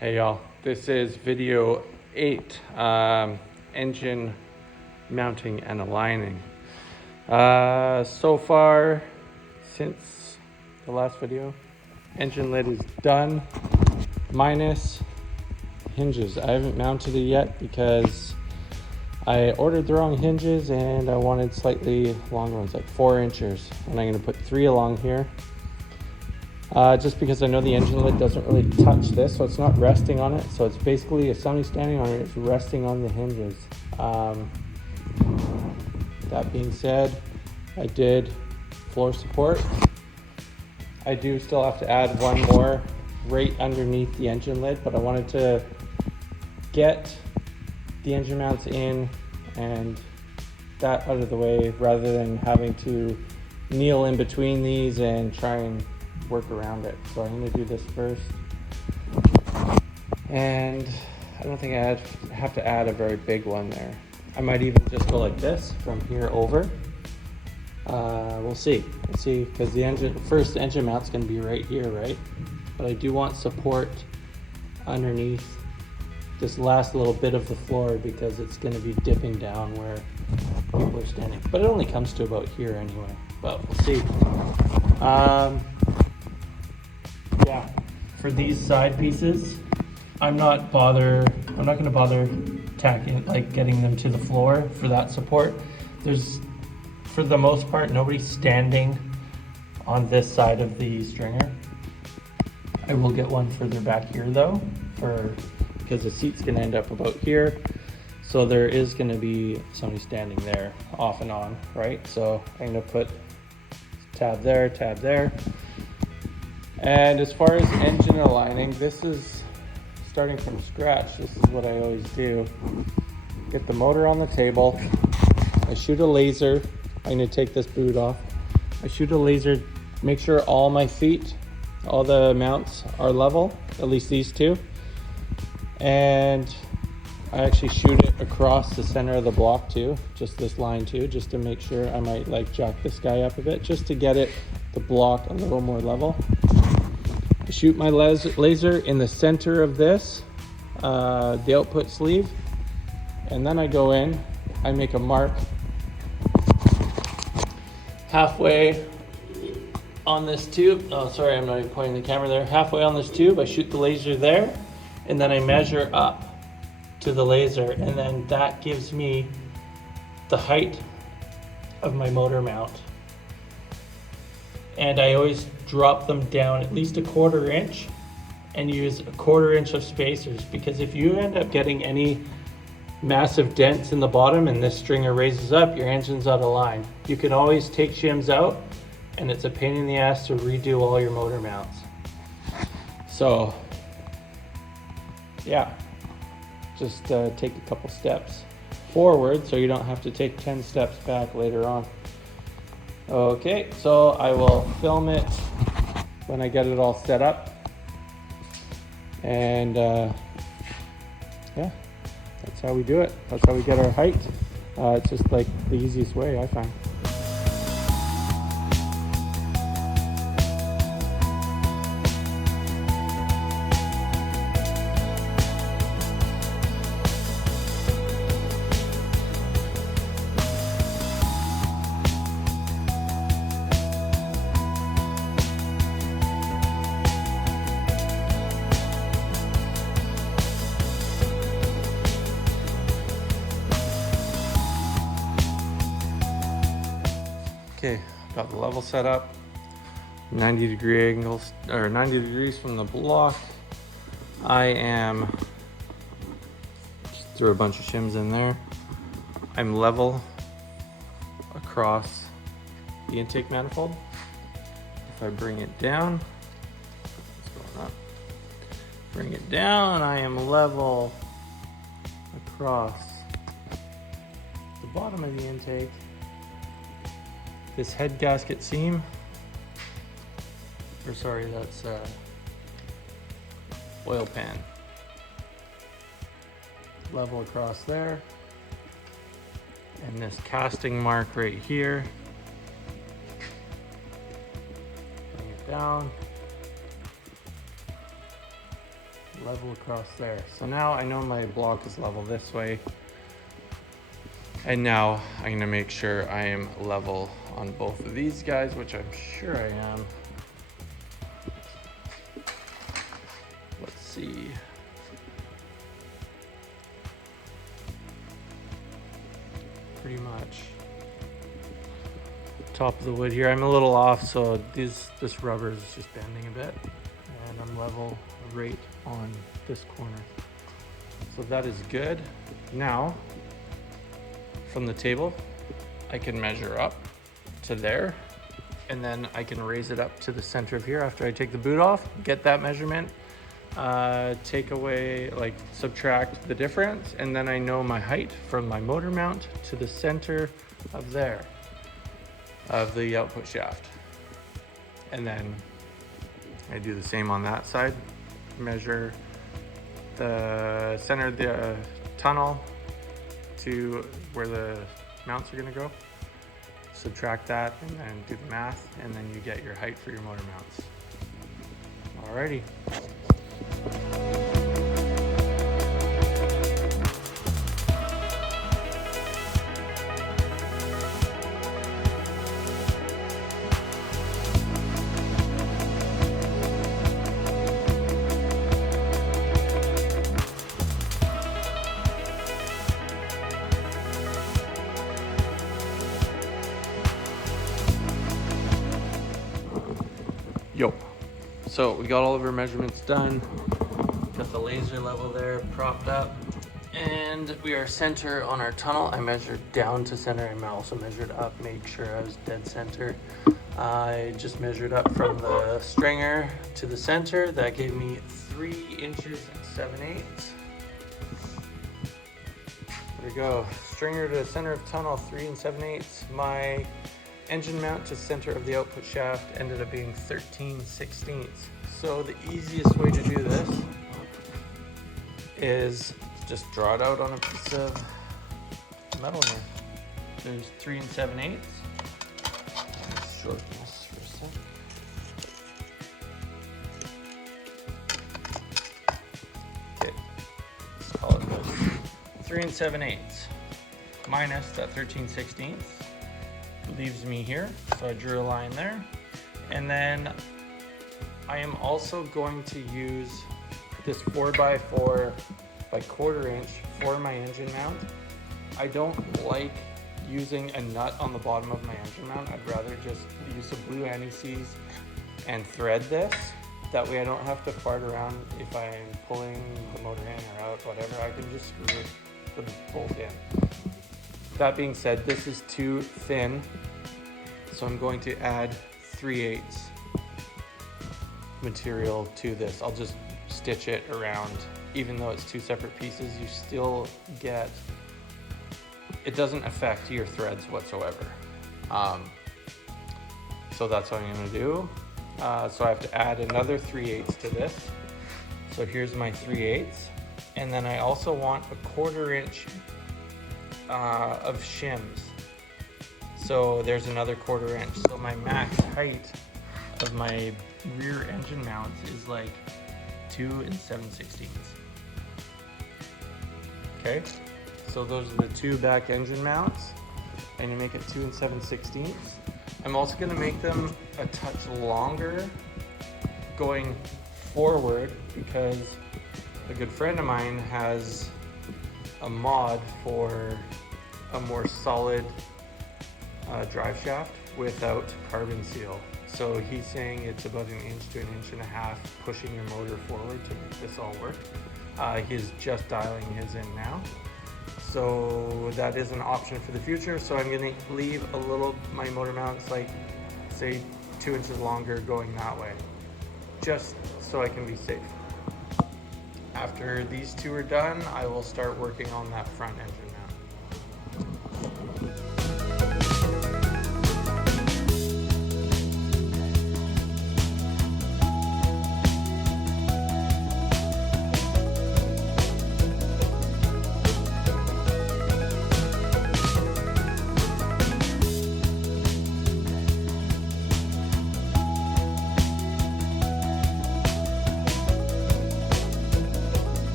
Hey y'all, this is video 8, engine mounting and aligning. So far, since the last video, engine lid is done, minus hinges. I haven't mounted it yet because I ordered the wrong hinges and I wanted slightly longer ones, like 4 inches. And I'm gonna put 3 along here. Just because I know the engine lid doesn't really touch this, so it's not resting on it. So it's basically, if somebody's standing on it, it's resting on the hinges. That being said, I did floor support. I do still have to add one more right underneath the engine lid, but I wanted to get the engine mounts in and that out of the way rather than having to kneel in between these and try and work around it. So I'm going to do this first, and I don't think I have to add a very big one there. I might even just go like this from here over. We'll see, because the engine mount's going to be right here, right? But I do want support underneath this last little bit of the floor because it's going to be dipping down where people are standing. But it only comes to about here anyway, but we'll see. Yeah, for these side pieces, I'm not going to bother tacking, like getting them to the floor for that support. There's, for the most part, nobody standing on this side of the stringer. I will get one further back here though, because the seat's gonna end up about here. So there is gonna be somebody standing there off and on, right? So I'm gonna put tab there. And as far as engine aligning, this is starting from scratch. This is what I always do. Get the motor on the table. I shoot a laser. I'm going to take this boot off. I shoot a laser, make sure all my feet, all the mounts are level, at least these two. And I actually shoot it across the center of the block too, just this line too, just to make sure. I might like jack this guy up a bit just to get the block a little more level. I shoot my laser in the center of this, the output sleeve, and then I go in, I make a mark halfway on this tube. Oh, sorry, I'm not even pointing the camera there. Halfway on this tube, I shoot the laser there, and then I measure up to the laser, and then that gives me the height of my motor mount. And I always drop them down at least a 1/4 inch and use a 1/4 inch of spacers, because if you end up getting any massive dents in the bottom and this stringer raises up, your engine's out of line. You can always take shims out, and it's a pain in the ass to redo all your motor mounts. So yeah, just take a couple steps forward so you don't have to take 10 steps back later on. Okay, so I will film it when I get it all set up. And yeah, that's how we do it. That's how we get our height. It's just like the easiest way, I find. Okay, got the level set up, 90-degree angles, or 90 degrees from the block. I am, just threw a bunch of shims in there. I'm level across the intake manifold. If I bring it down, what's going on? Bring it down, I am level across the bottom of the intake. This head gasket seam, or sorry, that's oil pan. Level across there. And this casting mark right here. Bring it down. level across there. So now I know my block is level this way. And now I'm gonna make sure I am level on both of these guys, which I'm sure I am. Let's see. Pretty much. Top of the wood here. I'm a little off, so this rubber is just bending a bit. And I'm level right on this corner. So that is good. Now, from the table, I can measure up to there, and then I can raise it up to the center of here after I take the boot off, get that measurement, take away, like subtract the difference, and then I know my height from my motor mount to the center of there, of the output shaft. And then I do the same on that side, measure the center of the tunnel to where the mounts are gonna go, subtract that, and then do the math, and then you get your height for your motor mounts. Alrighty. Yo, so we got all of our measurements done, got the laser level there propped up, and we are center on our tunnel. I measured down to center, I also measured up, made sure I was dead center. I just measured up from the stringer to the center. That gave me 3 inches and 7/8. There we go, stringer to center of tunnel, 3 7/8. My engine mount to center of the output shaft ended up being 13/16. So the easiest way to do this is just draw it out on a piece of metal here. There's 3 7/8. Let's shorten this for a sec. Okay, let's call it this. 3 7/8 minus that 13/16 leaves me here. So I drew a line there. And then I am also going to use this 4x4 by 1/4 inch for my engine mount. I don't like using a nut on the bottom of my engine mount. I'd rather just use some blue anti-seize and thread this. That way I don't have to fart around if I'm pulling the motor in or out, whatever. I can just screw the bolt in. That being said, this is too thin, so I'm going to add 3/8 material to this. I'll just stitch it around. Even though it's 2 separate pieces, you still get, it doesn't affect your threads whatsoever. So that's what I'm gonna do. So I have to add another 3/8 to this. So here's my 3/8. And then I also want a 1/4 inch of shims. So there's another 1/4 inch. So my max height of my rear engine mounts is like 2 7/16. Okay, so those are the 2 back engine mounts, and you make it 2 7/16. I'm also going to make them a touch longer going forward because a good friend of mine has a mod for a more solid drive shaft without carbon seal. So he's saying it's about 1 inch to 1.5 inches pushing your motor forward to make this all work. He's just dialing his in now. So that is an option for the future. So I'm gonna leave a little, my motor mounts like say 2 inches longer going that way, just so I can be safe. After these 2 are done, I will start working on that front engine mount.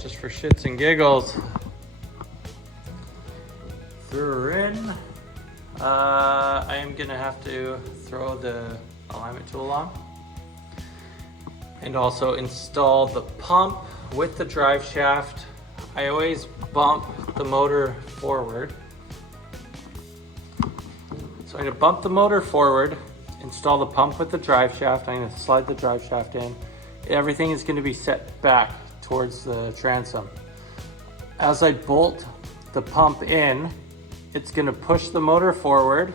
just for shits and giggles. Threw her in. I am gonna have to throw the alignment tool on and also install the pump with the drive shaft. I always bump the motor forward. So I'm gonna bump the motor forward, install the pump with the drive shaft. I'm gonna slide the drive shaft in. Everything is gonna be set back towards the transom. As I bolt the pump in, it's gonna push the motor forward.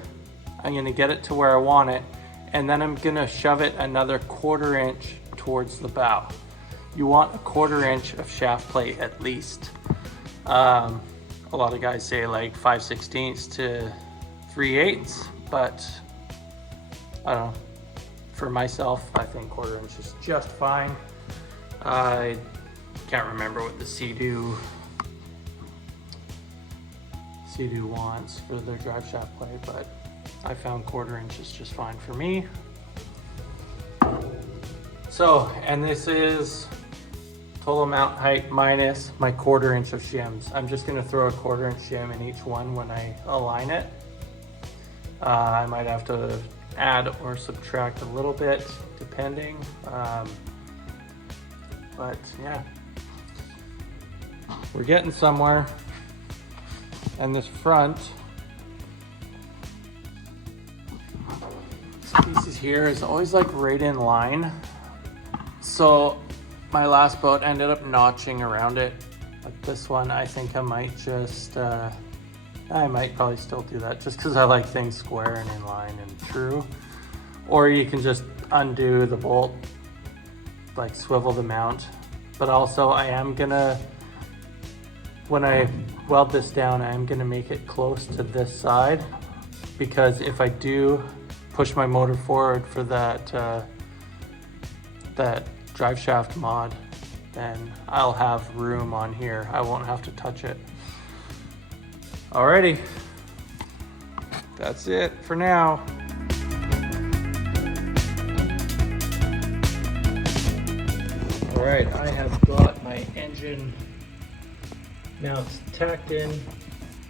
I'm gonna get it to where I want it, and then I'm gonna shove it another 1/4 inch towards the bow. You want a 1/4 inch of shaft play at least. A lot of guys say like 5/16 to 3/8, but I don't know. For myself, I think 1/4 inch is just fine. I can't remember what the Sea-Doo wants for their drive shaft play, but I found 1/4 inch is just fine for me. So, and this is total mount height minus my 1/4 inch of shims. I'm just gonna throw a 1/4 inch shim in each one when I align it. I might have to add or subtract a little bit depending, but yeah, we're getting somewhere. And this front, this piece here is always like right in line. So my last boat ended up notching around it. But this one, I think I might just, I might probably still do that just because I like things square and in line and true. Or you can just undo the bolt, like swivel the mount. But also I am gonna, when I weld this down, I am gonna make it close to this side, because if I do push my motor forward for that, that drive shaft mod, then I'll have room on here. I won't have to touch it. Alrighty, that's it for now. All right, I have got my engine mounts tacked in,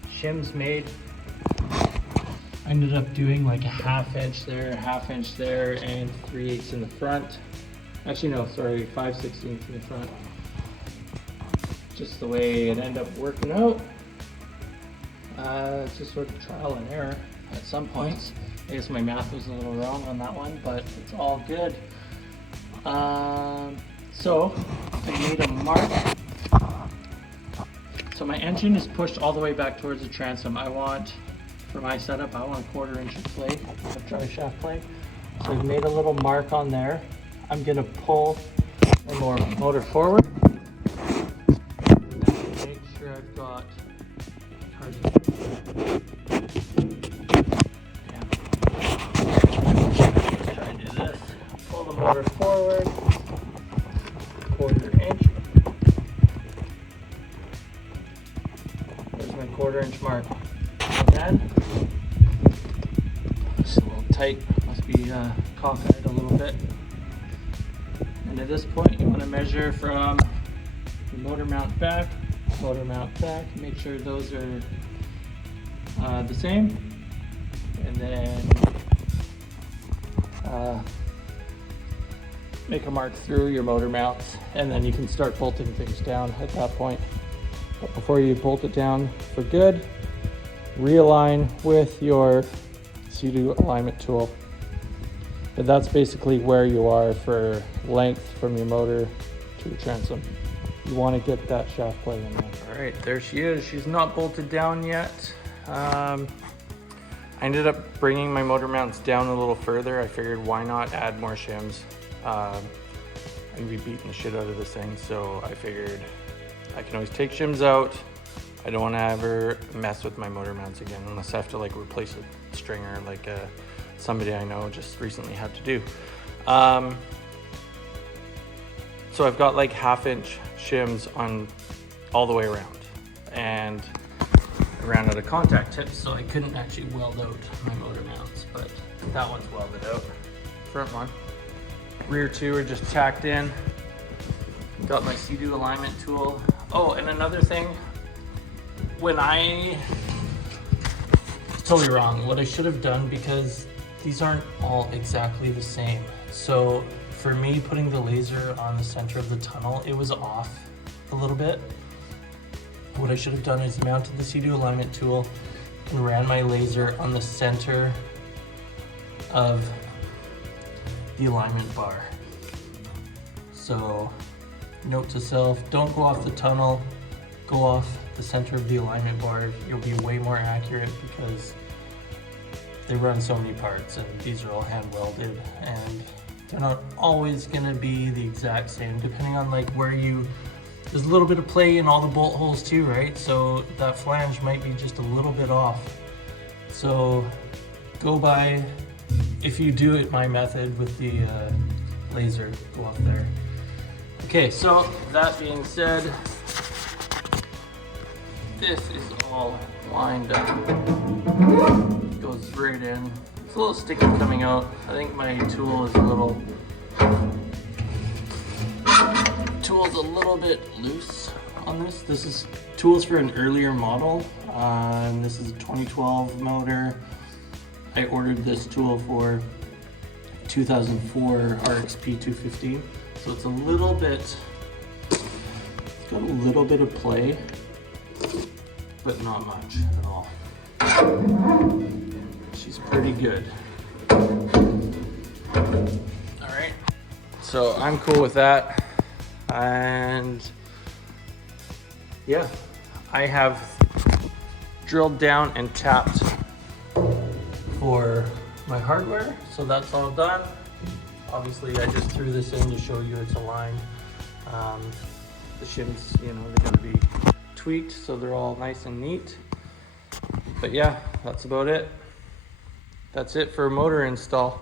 shims made. I ended up doing like a 1/2 inch there, a 1/2 inch there, and 3/8 in the front. Actually, no, sorry, 5/16 in the front. Just the way it ended up working out. It's just sort of trial and error at some points. I guess my math was a little wrong on that one, but it's all good. So I made a mark. So my engine is pushed all the way back towards the transom. I want, for my setup, I want a 1/4 inch of play, of drive shaft play. So I've made a little mark on there. I'm gonna pull the motor forward. Make sure I've got, try and do this. Pull the motor forward, 1/4 inch. There's my 1/4 inch mark. Again, it's a little tight, must be cockeyed a little bit. And at this point, you want to measure from the motor mount back, make sure those are the same, and then make a mark through your motor mounts, and then you can start bolting things down at that point. But before you bolt it down for good, realign with your Sea-Doo alignment tool. But that's basically where you are for length from your motor to your transom. You want to get that shaft play in there. All right, there she is. She's not bolted down yet. I ended up bringing my motor mounts down a little further. I figured why not add more shims. I'd be beating the shit out of this thing, so I figured I can always take shims out. I don't want to ever mess with my motor mounts again unless I have to like replace a stringer like somebody I know just recently had to do. So I've got like 1/2 inch shims on all the way around, and I ran out of contact tips, so I couldn't actually weld out my motor mounts, but that one's welded out. Front one. Rear two are just tacked in. Got my Sea-Doo alignment tool Oh, and another thing, totally wrong. What I should have done, because these aren't all exactly the same. So for me, putting the laser on the center of the tunnel, it was off a little bit. What I should have done is mounted the C2 alignment tool and ran my laser on the center of the alignment bar. So note to self, don't go off the tunnel, go off the center of the alignment bar. You'll be way more accurate because they run so many parts and these are all hand welded and they're not always gonna be the exact same depending on like there's a little bit of play in all the bolt holes too, right? So that flange might be just a little bit off. So go by, if you do it my method with the laser, go off there. Okay, so that being said, this is all lined up. Goes right in. It's a little sticky coming out. I think my tool is a little bit loose on this. This is tools for an earlier model. And this is a 2012 motor. I ordered this tool for 2004 RXP 215. So it's got a little bit of play, but not much at all. She's pretty good. All right, so I'm cool with that. And yeah, I have drilled down and tapped for my hardware. So that's all done. Obviously, I just threw this in to show you it's aligned. The shims, they gotta be tweaked so they're all nice and neat. But yeah, that's about it. That's it for motor install.